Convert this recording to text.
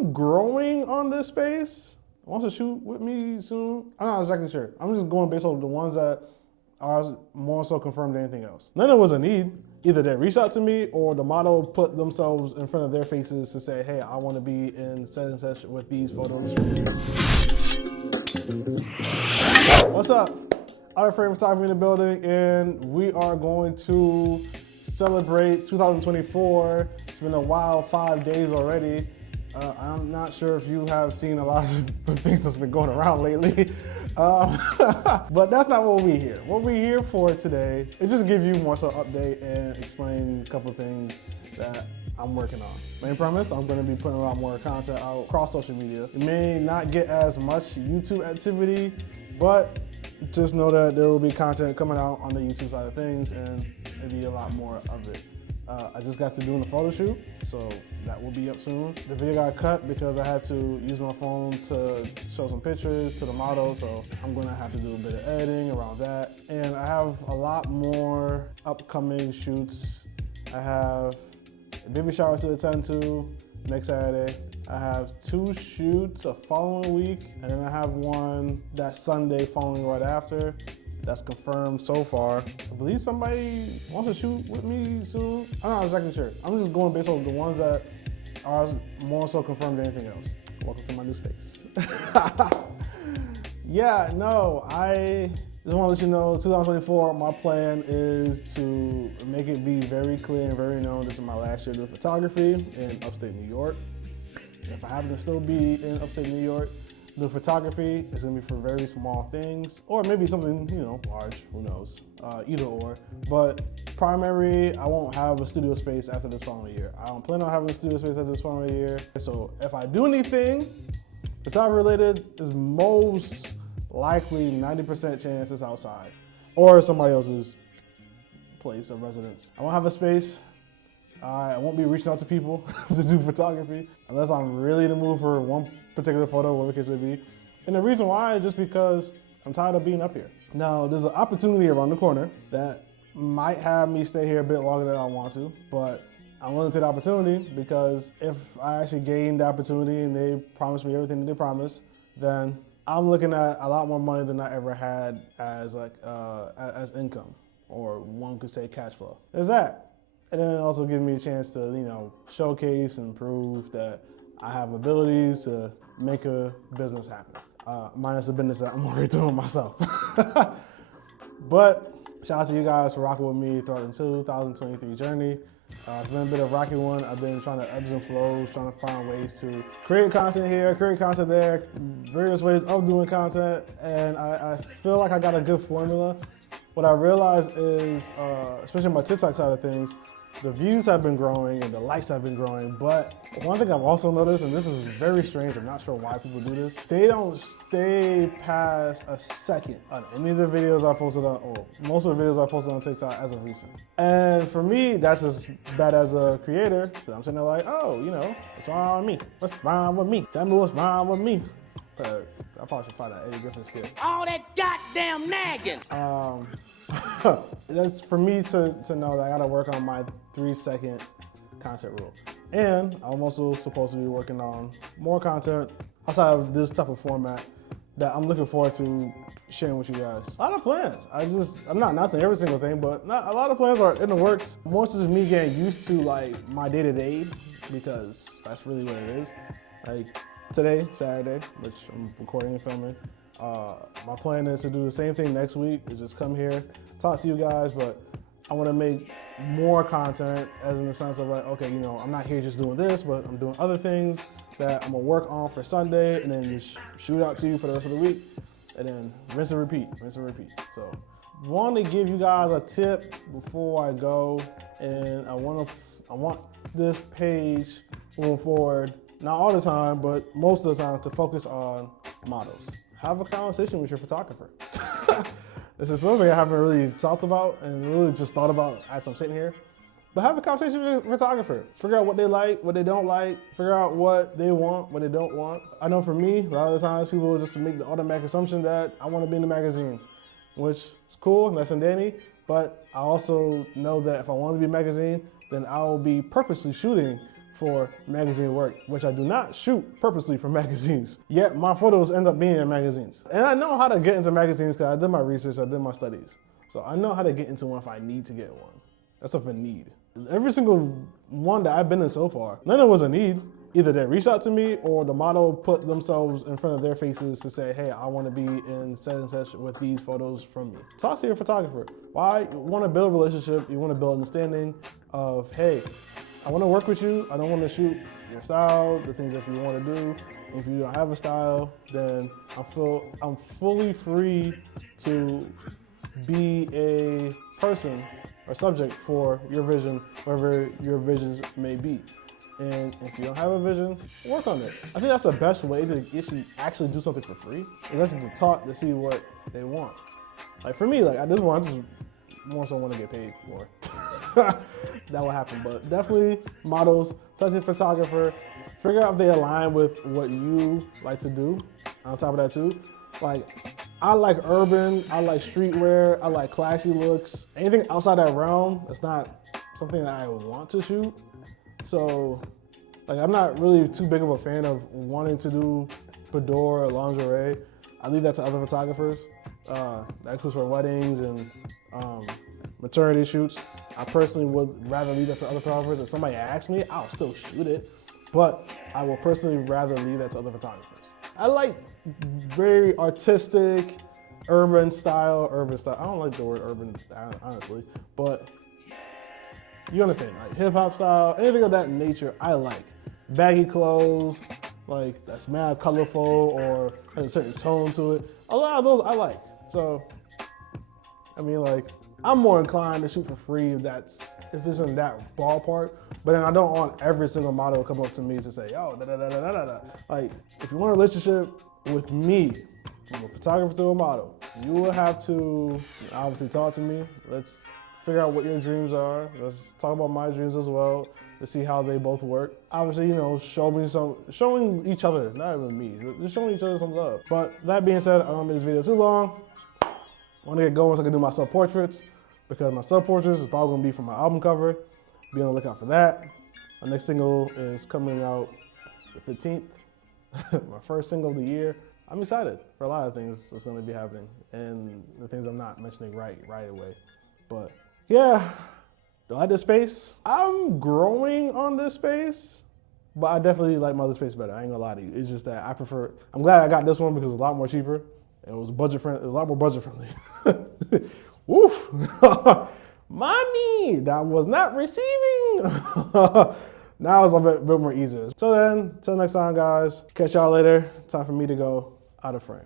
I'm growing on this space. Wants to shoot with me soon? I'm not exactly sure. I'm just going based on the ones that are more so confirmed than anything else. None of it was a need. Either they reached out to me or the model put themselves in front of their faces to say, hey, I want to be in such and such with these photos. What's up? Out of Frame Photography in the building, and we are going to celebrate 2024. It's been a wild 5 days already. I'm not sure if you have seen a lot of the things that's been going around lately, but that's not what we're here. What we're here for today is just give you more so update and explain a couple of things that I'm working on. Main premise, I'm going to be putting a lot more content out across social media. It may not get as much YouTube activity, but just know that there will be content coming out on the YouTube side of things, and maybe a lot more of it. I just got to doing the photo shoot, so that will be up soon. The video got cut because I had to use my phone to show some pictures to the model, so I'm gonna have to do a bit of editing around that. And I have a lot more upcoming shoots. I have a baby shower to attend to next Saturday. I have 2 shoots a following week, and then I have one that Sunday following right after. That's confirmed so far. I believe somebody wants to shoot with me soon. I'm not exactly sure. I'm just going based on the ones that are more so confirmed than anything else. Welcome to my new space. Yeah, no, I just want to let you know, 2024, my plan is to make it be very clear and very known this is my last year doing photography in upstate New York. If I happen to still be in upstate New York, the photography is gonna be for very small things, or maybe something, large, who knows, either or. But primary, I won't have a studio space after this following year. I don't plan on having a studio space after this following year. So if I do anything photography related, is most likely 90% chance it's outside or somebody else's place of residence. I won't have a space. I won't be reaching out to people to do photography unless I'm really in the mood for one particular photo, whatever the case may be. And the reason why is just because I'm tired of being up here. Now, there's an opportunity around the corner that might have me stay here a bit longer than I want to, but I'm willing to take the opportunity because if I actually gain the opportunity and they promise me everything that they promise, then I'm looking at a lot more money than I ever had as as income, or one could say cash flow. There's that. And then it also gives me a chance to, showcase and prove that I have abilities to make a business happen. Minus the business that I'm already doing myself. But shout out to you guys for rocking with me throughout the 2023 journey. It's been a bit of a rocky one. I've been trying to ebbs and flows, trying to find ways to create content here, create content there, various ways of doing content. And I feel like I got a good formula. What I realized is, especially on my TikTok side of things, the views have been growing and the likes have been growing, but one thing I've also noticed, and this is very strange, I'm not sure why people do this, they don't stay past a second on any of the videos I posted on, or most of the videos I posted on TikTok as of recent. And for me, that's as bad as a creator, because I'm sitting there like, oh, what's wrong with me? What's wrong with me? Tell me what's wrong with me. I probably should find out Eddie Griffin skit. All that goddamn nagging! That's for me to know that I gotta work on my 3-second content rule. And I'm also supposed to be working on more content outside of this type of format that I'm looking forward to sharing with you guys. A lot of plans. I'm not saying every single thing, but a lot of plans are in the works. More so just me getting used to my day-to-day, because that's really what it is. Today, Saturday, which I'm recording and filming, my plan is to do the same thing next week, is just come here, talk to you guys, but I want to make more content, as in the sense of okay, I'm not here just doing this, but I'm doing other things that I'm gonna work on for Sunday, and then just shoot out to you for the rest of the week, and then rinse and repeat. So, want to give you guys a tip before I go, and I want this page moving forward, not all the time, but most of the time, to focus on models. Have a conversation with your photographer. This is something I haven't really talked about and really just thought about as I'm sitting here. But have a conversation with your photographer. Figure out what they like, what they don't like. Figure out what they want, what they don't want. I know for me, a lot of the times people just make the automatic assumption that I want to be in the magazine, which is cool, nice and dandy. But I also know that if I want to be in a magazine, then I will be purposely shooting for magazine work, which I do not shoot purposely for magazines. Yet my photos end up being in magazines. And I know how to get into magazines because I did my research, I did my studies. So I know how to get into one if I need to get one. That's if a need. Every single one that I've been in so far, none of it was a need. Either they reached out to me or the model put themselves in front of their faces to say, hey, I want to be in such and such with these photos from me. Talk to your photographer. Why? You want to build a relationship, you want to build understanding of, hey, I want to work with you. I don't want to shoot your style, the things that you want to do. If you don't have a style, then I'm fully free to be a person or subject for your vision, wherever your visions may be. And if you don't have a vision, work on it. I think that's the best way to actually do something for free, is actually to talk to see what they want. Like for me, like at this point, I just more so want to get paid more. That will happen, but definitely models, touch a photographer, figure out if they align with what you like to do. On top of that too, like I like urban, I like streetwear, I like classy looks. Anything outside that realm, it's not something that I want to shoot. So, like, I'm not really too big of a fan of wanting to do boudoir or lingerie. I leave that to other photographers. That includes for weddings and maternity shoots. I personally would rather leave that to other photographers. If somebody asks me, I'll still shoot it, but I will personally rather leave that to other photographers. I like very artistic, urban style. I don't like the word urban, honestly, but you understand, right? Hip hop style, anything of that nature, I like. Baggy clothes, like that's mad colorful or has a certain tone to it. A lot of those I like. So, I mean, like, I'm more inclined to shoot for free if it's in that ballpark. But then I don't want every single model to come up to me to say, yo, da da da da da da. Like, if you want a relationship with me, from a photographer to a model, you will have to obviously talk to me. Let's figure out what your dreams are. Let's talk about my dreams as well to see how they both work. Obviously, you know, showing each other, not even me, just showing each other some love. But that being said, I don't want to make this video too long. I want to get going so I can do my self-portraits, because my self-portraits is probably going to be for my album cover. Be on the lookout for that. My next single is coming out the 15th. My first single of the year. I'm excited for a lot of things that's going to be happening and the things I'm not mentioning right away. But yeah, do I like this space? I'm growing on this space, but I definitely like my other space better. I ain't gonna lie to you. It's just that I'm glad I got this one because it was a lot more cheaper. It was a lot more budget friendly. Woof. Money that I was not receiving. Now it's a bit more easier. So then, till next time, guys. Catch y'all later. Time for me to go out of frame.